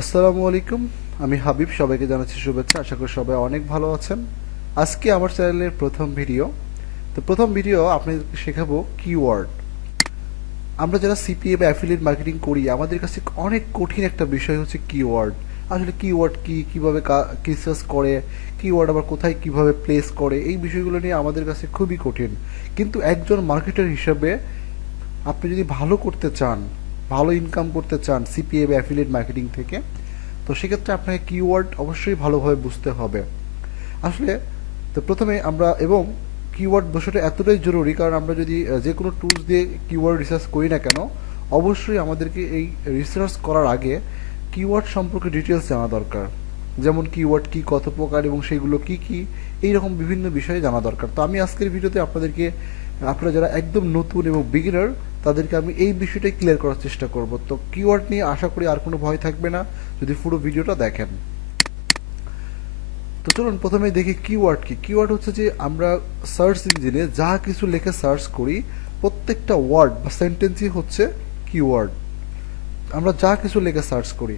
আসসালামু আলাইকুম। আমি হাবিব, সবাইকে জানাচ্ছি শুভেচ্ছা। আশা করি সবাই অনেক ভালো আছেন। আজকে আমার চ্যানেলের প্রথম ভিডিও। তো প্রথম ভিডিও আপনাদেরকে শেখাবো কিওয়ার্ড। আমরা যারা সিপিএ বা অ্যাফিলিয়েট মার্কেটিং করি, আমাদের কাছে অনেক কঠিন একটা বিষয় হচ্ছে কিওয়ার্ড। আসলে কিওয়ার্ড কি, কিভাবে কি সার্চ করে, কিওয়ার্ড আবার কোথায় কিভাবে প্লেস করে, এই বিষয়গুলো নিয়ে আমাদের কাছে খুবই কঠিন। কিন্তু একজন মার্কেটার হিসেবে আপনি যদি ভালো করতে চান, ভালো ইনকাম করতে চান সিপিএ বা অ্যাফিলিয়েট মার্কেটিং থেকে, তো সেক্ষেত্রে আপনাকে কিওয়ার্ড অবশ্যই ভালোভাবে বুঝতে হবে। আসলে তো প্রথমে আমরা এবং কিওয়ার্ড বিষয়টা এতটাই জরুরি, কারণ আমরা যদি যে কোনো টুলস দিয়ে কিওয়ার্ড রিসার্চ করি না কেন, অবশ্যই আমাদেরকে এই রিসার্চ করার আগে কিওয়ার্ড সম্পর্কে ডিটেলস জানা দরকার। যেমন কিওয়ার্ড কি, কত প্রকার এবং সেগুলো কি কি, এইরকম বিভিন্ন বিষয়ে জানা দরকার। তো আমি আজকের ভিডিওতে আপনাদেরকে, আপনারা যারা একদম নতুন এবং বিগিনার, তাদেরকে আমি এই বিষয়টাই ক্লিয়ার করার চেষ্টা করব। তো কিওয়ার্ড নিয়ে আশা করি আর কোনো ভয় থাকবে না যদি পুরো ভিডিওটা দেখেন। তো চলুন প্রথমে দেখি কিওয়ার্ড কি। কিওয়ার্ড হচ্ছে যে আমরা সার্চ ইঞ্জিনে যা কিছু লিখে সার্চ করি, প্রত্যেকটা ওয়ার্ড বা সেন্টেন্সই হচ্ছে কিওয়ার্ড। আমরা যা কিছু লিখে সার্চ করি,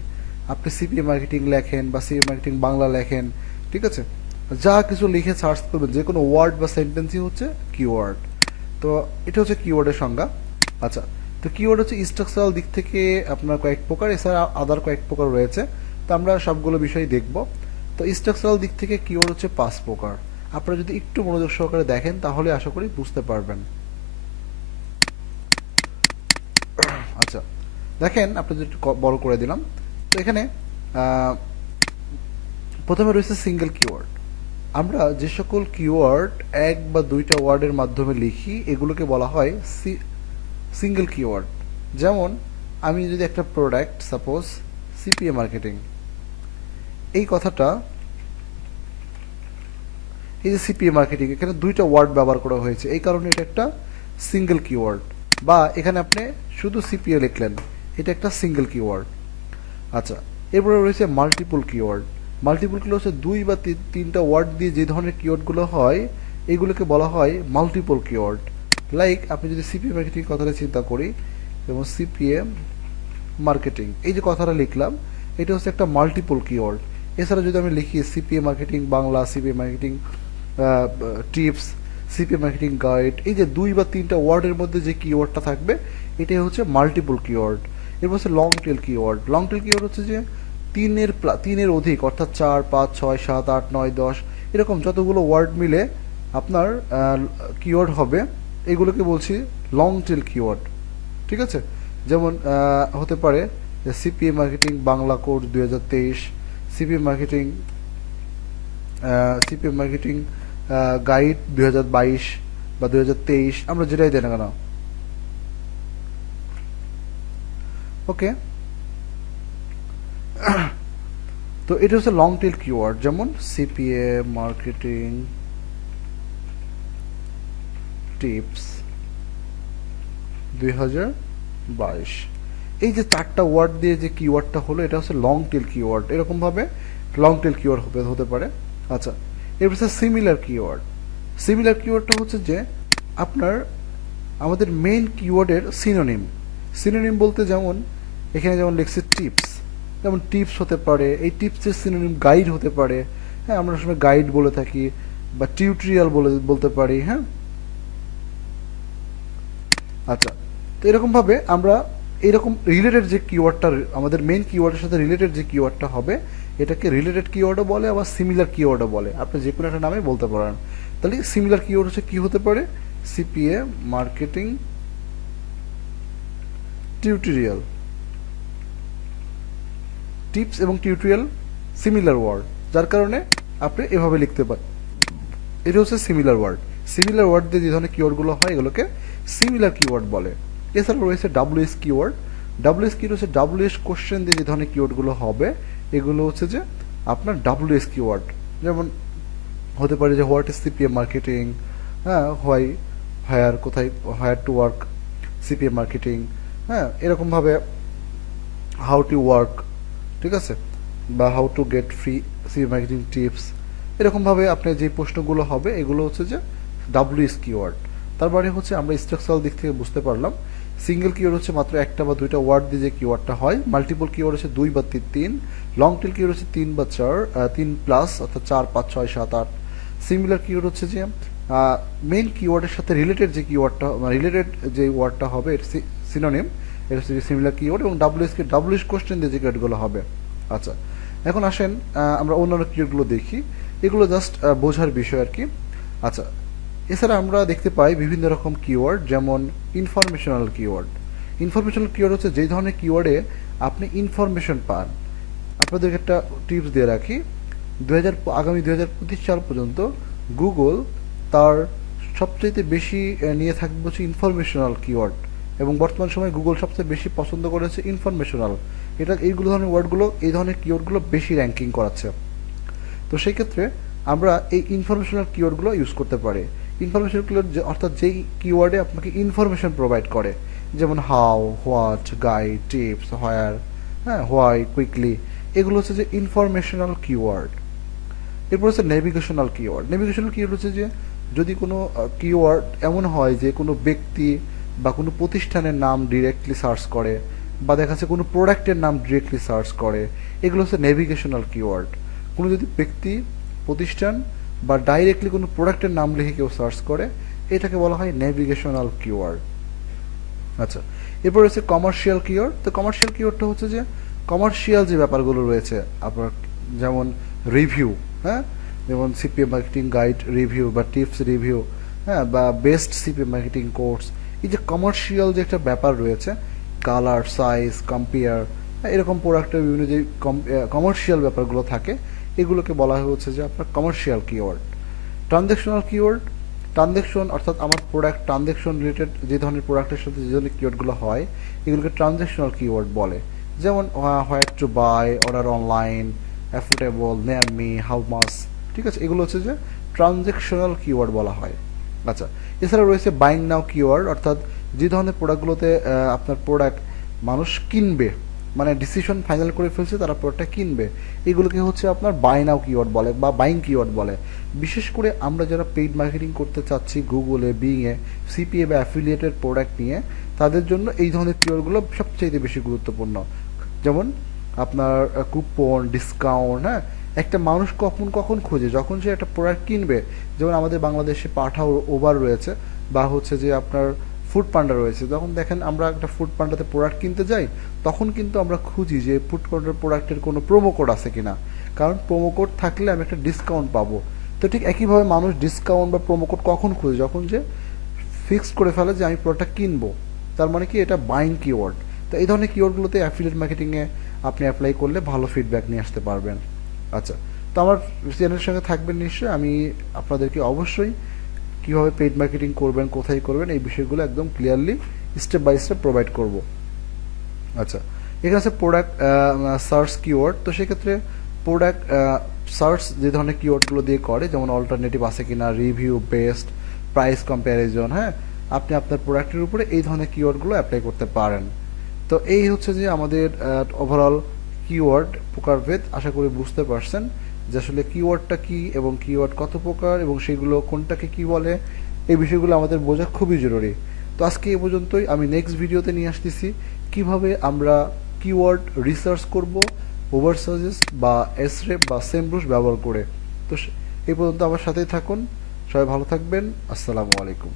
আপনি সিপিএ মার্কেটিং লেখেন বা সিপিএ মার্কেটিং বাংলা লেখেন, ঠিক আছে, যা কিছু লিখে সার্চ করবেন, যে কোনো ওয়ার্ড বা সেন্টেন্সই হচ্ছে কিওয়ার্ড। তো এটা হচ্ছে কিওয়ার্ডের সংজ্ঞা। আচ্ছা, তো কিওয়ার্ড হচ্ছে স্ট্রাকচারাল দিক থেকে আপনার কয়েক প্রকার, এছাড়া আদার কয়েক প্রকার রয়েছে। তো আমরা সবগুলো বিষয় দেখব। তো স্ট্রাকচারাল দিক থেকে কিওয়ার্ড হচ্ছে 5 প্রকার। আপনারা যদি একটু মনোযোগ সহকারে দেখেন তাহলে আশা করি বুঝতে পারবেন। আচ্ছা, দেখেন আপনাদের একটু বড় করে দিলাম। তো এখানে প্রথমে রয়েছে সিঙ্গেল কিওয়ার্ড। আমরা যে সকল কিওয়ার্ড এক বা দুইটা ওয়ার্ডের মাধ্যমে লিখি, এগুলোকে বলা হয় সিঙ্গেল কিওয়ার্ড। যেমন আমি যদি একটা প্রোডাক্ট, সাপোজ সিপিএ মার্কেটিং, এই কথাটা, এই যে সিপিএ মার্কেটিং, এখানে দুইটা ওয়ার্ড ব্যবহার করা হয়েছে, এই কারণে এটা একটা সিঙ্গেল কিওয়ার্ড। বা এখানে আপনি শুধু সিপিএ লিখলেন, এটা একটা সিঙ্গেল কিওয়ার্ড। আচ্ছা, এরপরে রয়েছে মাল্টিপল কিওয়ার্ড। মাল্টিপল কিওয়ার্ড হচ্ছে দুই বা তিনটা ওয়ার্ড দিয়ে যে ধরনের কিওয়ার্ডগুলো হয়, এগুলোকে বলা হয় মাল্টিপল কিওয়ার্ড। লাইক আপনি যদি সিপিএ মার্কেটিং কথাটা চিন্তা করি, যেমন সিপিএ মার্কেটিং, এই যে কথাটা লিখলাম, এটা হচ্ছে একটা মাল্টিপল কিওয়ার্ড। এছাড়া যদি আমি লিখি CPA marketing Bangla, CPA marketing tips, CPA marketing guide, এই যে দুই বা তিনটা ওয়ার্ডের মধ্যে যে কিওয়ার্ডটা থাকবে, এটাই হচ্ছে মাল্টিপল কিওয়ার্ড। এরপর হচ্ছে long tail keyword. Long tail keyword হচ্ছে যে তিনের অধিক, অর্থাৎ 4, 5, 6, 7, 8, 9, 10 এরকম যতগুলো ওয়ার্ড মিলে আপনার কিওয়ার্ড হবে, এগুলোকে বলছি লং টেল কিওয়ার্ড। ঠিক আছে, যেমন হতে পারে CPA marketing Bangla course 2023, CPA marketing guide 2022 বা 2023, আমরা যেটাই দেয় না কেন। ওকে, তো এটা হচ্ছে লং টেল কিওয়ার্ড, যেমন সিপিএ মার্কেটিং টিপস 2022, এই যে 4টা ওয়ার্ড দিয়ে যে কিওয়ার্ডটা হলো, এটা হচ্ছে লং টেল কিওয়ার্ড। এরকম ভাবে লং টেল কিওয়ার্ড হতে পারে। আচ্ছা, এরপর হচ্ছে সিমিলার কিওয়ার্ড। সিমিলার কিওয়ার্ডটা হচ্ছে যে আপনার আমাদের মেইন কিওয়ার্ডের সিনোনিম। সিনোনিম বলতে যেমন এখানে যেমন লিখছে টিপস, যেমন টিপস হতে পারে, এই টিপসের সিনোনিম গাইড হতে পারে। হ্যাঁ, আমরা সময় গাইড বলে থাকি বা টিউটোরিয়াল বলতে পারি। হ্যাঁ, আচ্ছা, তো এরকম ভাবে আমরা এরকম রিলেটেড যে কিওয়ার্ডটা আমাদের মেইন কিওয়ার্ডের সাথে রিলেটেড যে কিওয়ার্ডটা হবে, এটাকে রিলেটেড কিওয়ার্ডও বলে, আবার সিমিলার কিওয়ার্ডও বলে। আপনি যে কোনো একটা নামে বলতে পারেন। তাহলে সিমিলার কিওয়ার্ড হচ্ছে কি হতে পারে, সিপিএ মার্কেটিং টিউটোরিয়াল, টিপস এবং টিউটোরিয়াল সিমিলার ওয়ার্ড, যার কারণে আপনি এভাবে লিখতে পারেন। এটা হচ্ছে সিমিলার ওয়ার্ড। সিমিলার ওয়ার্ড দিয়ে যে ধরনের কিওয়ার্ডগুলো হয়, এগুলোকে সিমিলার কিওয়ার্ড বলে। এছাড়া রয়েছে ডাব্লিউএস কিওয়ার্ড। ডাব্লিউএস কিওয়ার্ড হচ্ছে ডাব্লিউএস কোশ্চেন দিয়ে যে ধরনের কিওয়ার্ডগুলো হবে, এগুলো হচ্ছে যে আপনার ডাব্লিউএস কিওয়ার্ড। যেমন হতে পারে যে হোয়াট ইজ সিপিএ মার্কেটিং, হ্যাঁ, হায়ার, কোথায় hire to work CPA marketing, হ্যাঁ, এরকমভাবে হাউ টু ওয়ার্ক, ঠিক আছে, বা how to get free CPA marketing tips. এরকমভাবে আপনার যে প্রশ্নগুলো হবে, এগুলো হচ্ছে যে ডাব্লিউএস কিওয়ার্ড। তার মানে হচ্ছে আমরা স্ট্রাকচারাল দিক থেকে বুঝতে পারলাম সিঙ্গেল কিওয়ার্ড হচ্ছে মাত্র একটা বা দুইটা ওয়ার্ড দিয়ে যে কিওয়ার্ডটা হয়। মাল্টিপল কিওয়ার্ড হচ্ছে 2 বা 3। লং টেল কিওয়ার্ড হচ্ছে 3 বা 4, 3 প্লাস অর্থাৎ 4 5 6 7 8। সিমিলার কিওয়ার্ড হচ্ছে যে মেইন কিওয়ার্ডের সাথে রিলেটেড যে কিওয়ার্ডটা, রিলেটেড যে ওয়ার্ডটা হবে এর সিনোনিম, এটা হচ্ছে সিমিলার কিওয়ার্ড। এবং ডাব্লিউএস কোশ্চেন দিয়ে যে কিওয়ার্ডগুলো হবে। আচ্ছা, এখন আসেন আমরা অন্যান্য কিওয়ার্ডগুলো দেখি। এগুলো জাস্ট বোঝার বিষয় আর কি। আচ্ছা, এছাড়া আমরা দেখতে পাই বিভিন্ন রকম কিওয়ার্ড, যেমন ইনফরমেশনাল কিওয়ার্ড। ইনফরমেশনাল কিওয়ার্ড হচ্ছে যেই ধরনের কিওয়ার্ডে আপনি ইনফরমেশন পান। আপনাদেরকে একটা টিপস দিয়ে রাখি, আগামী 2025 সাল পর্যন্ত গুগল তার সবচেয়ে বেশি নিয়ে থাকবে হচ্ছে ইনফরমেশনাল কিওয়ার্ড, এবং বর্তমান সময়ে গুগল সবচেয়ে বেশি পছন্দ করেছে ইনফরমেশনাল। এইগুলো ধরনের ওয়ার্ডগুলো, এই ধরনের কিওয়ার্ডগুলো বেশি র্যাঙ্কিং করাচ্ছে। তো সেই ক্ষেত্রে আমরা এই ইনফরমেশনাল কিওয়ার্ডগুলো ইউজ করতে পারি। ইনফরমেশনাল কিওয়ার্ড অর্থাৎ যেই কিওয়ার্ডে আপনাকে ইনফরমেশন প্রোভাইড করে, যেমন হাউ, হোয়াট, গাইড, টিপস, হোয়ার, হ্যাঁ, হোয়াই, কুইকলি, এগুলো হচ্ছে যে ইনফরমেশনাল কিওয়ার্ড। এরপর হচ্ছে নেভিগেশনাল কিওয়ার্ড। নেভিগেশনাল কিওয়ার্ড হচ্ছে যে যদি কোনো কিওয়ার্ড এমন হয় যে কোনো ব্যক্তি বা কোনো প্রতিষ্ঠানের নাম ডিরেক্টলি সার্চ করে, বা দেখা যাচ্ছে কোনো প্রোডাক্টের নাম ডিরেক্টলি সার্চ করে, এগুলো হচ্ছে নেভিগেশনাল কিওয়ার্ড। কোনো যদি ব্যক্তি, প্রতিষ্ঠান বা ডাইরেক্টলি কোনো প্রোডাক্টের নাম লিখে কেউ সার্চ করে, এটাকে বলা হয় নেভিগেশনাল কিওয়ার্ড। আচ্ছা, এরপর হচ্ছে কমার্শিয়াল কিওয়ার্ড। তো কমার্শিয়াল কিওয়ার্ডটা হচ্ছে যে কমার্শিয়াল যে ব্যাপারগুলো রয়েছে আপনার, যেমন রিভিউ, হ্যাঁ, যেমন সিপিএম মার্কেটিং গাইড রিভিউ বা টিপস রিভিউ, হ্যাঁ, বা বেস্ট সিপিএম মার্কেটিং কোর্স। এই যে কমার্শিয়াল যে একটা ব্যাপার রয়েছে, কালার, সাইজ, কম্পেয়ার, এরকম প্রোডাক্টের বিভিন্ন যে কমার্শিয়াল ব্যাপারগুলো থাকে, এগুলোকে বলা হচ্ছে যে আপনার commercial keyword. Transactional keyword, transaction অর্থাৎ আমার প্রোডাক্ট ট্রানজ্যাকশন রিলেটেড যে ধরনের প্রোডাক্টের সাথে যে ধরনের কিওয়ার্ডগুলো হয়, এগুলোকে ট্রানজ্যাকশনাল কিওয়ার্ড বলে। যেমন what to buy, order online, affordable, near me, how much, ঠিক আছে, এগুলো হচ্ছে যে ট্রানজ্যাকশনাল কিওয়ার্ড বলা হয়। আচ্ছা, এছাড়া রয়েছে বাইং নাও কিওয়ার্ড, অর্থাৎ যে ধরনের প্রোডাক্টগুলোতে আপনার প্রোডাক্ট মানুষ কিনবে, মানে ডিসিশন ফাইনাল করে ফেলছে, তারা প্রোডাক্টটা কিনবে, এগুলোকে হচ্ছে আপনার বাই নাও কিওয়ার্ড বলে বা বাইং কিওয়ার্ড বলে। বিশেষ করে আমরা যারা পেইড মার্কেটিং করতে চাচ্ছি গুগলে, বিংয়ে, সিপিএ বা অ্যাফিলিয়েটেড প্রোডাক্ট নিয়ে, তাদের জন্য এই ধরনের কিওয়ার্ডগুলো সবচেয়ে বেশি গুরুত্বপূর্ণ। যেমন আপনার কুপন, ডিসকাউন্ট, হ্যাঁ, একটা মানুষ কখন কখন খোঁজে, যখন সে একটা প্রোডাক্ট কিনবে। যেমন আমাদের বাংলাদেশে পাঠা ওভার রয়েছে, বা হচ্ছে যে আপনার ফুড পান্ডা রয়েছে। যখন দেখেন আমরা একটা ফুড পান্ডাতে প্রোডাক্ট কিনতে যাই, তখন কিন্তু আমরা খুঁজি যে ফুড পান্ডার প্রোডাক্টের কোনো প্রোমো কোড আছে কিনা, কারণ প্রোমো কোড থাকলে আমি একটা ডিসকাউন্ট পাবো। তো ঠিক একইভাবে মানুষ ডিসকাউন্ট বা প্রোমো কোড কখন খুঁজে, যখন যে ফিক্সড করে ফেলে যে আমি প্রোডাক্টটা কিনবো, তার মানে কি এটা বাইং কিওয়ার্ড। তো এই ধরনের কিওয়ার্ডগুলোতে অ্যাফিলিয়েট মার্কেটিংয়ে আপনি অ্যাপ্লাই করলে ভালো ফিডব্যাক নিয়ে আসতে পারবেন। আচ্ছা, তো আমার চ্যানেলের সঙ্গে থাকবেন নিশ্চয়ই। আমি আপনাদেরকে অবশ্যই কীভাবে পেইড মার্কেটিং করবেন, কোথায় করবেন, এই বিষয়গুলো একদম clearly step by step provide করব। আচ্ছা, এখানে আছে প্রোডাক্ট সার্চ কিওয়ার্ড। তো সেক্ষেত্রে প্রোডাক্ট সার্চ যে ধরনের কিওয়ার্ডগুলো দিয়ে করে, যেমন অল্টারনেটিভ আছে কিনা, রিভিউ, বেস্ট, প্রাইস কম্প্যারিজন, হ্যাঁ, আপনি আপনার প্রোডাক্টের উপরে এই ধরনের কিওয়ার্ডগুলো অ্যাপ্লাই করতে পারেন। তো এই হচ্ছে যে আমাদের ওভারঅল কিওয়ার্ড প্রকারভেদ। আশা করি বুঝতে পারছেন যে আসলে কিওয়ার্ডটা কি এবং কিওয়ার্ড কত প্রকার এবং সেগুলো কোনটাকে কি বলে, এই বিষয়গুলো আমাদের বোঝা খুবই জরুরি। তো আজকে এই পর্যন্তই। আমি নেক্সট ভিডিওতে নিয়ে আসতেছি কিভাবে আমরা কিওয়ার্ড রিসার্চ করব ওভার সাজেস বা এসরেপ বা সেমব্রুশ ব্যবহার করে। তো এই পর্যন্ত আমার সাথেই থাকুন। সবাই ভালো থাকবেন। আসসালামু আলাইকুম।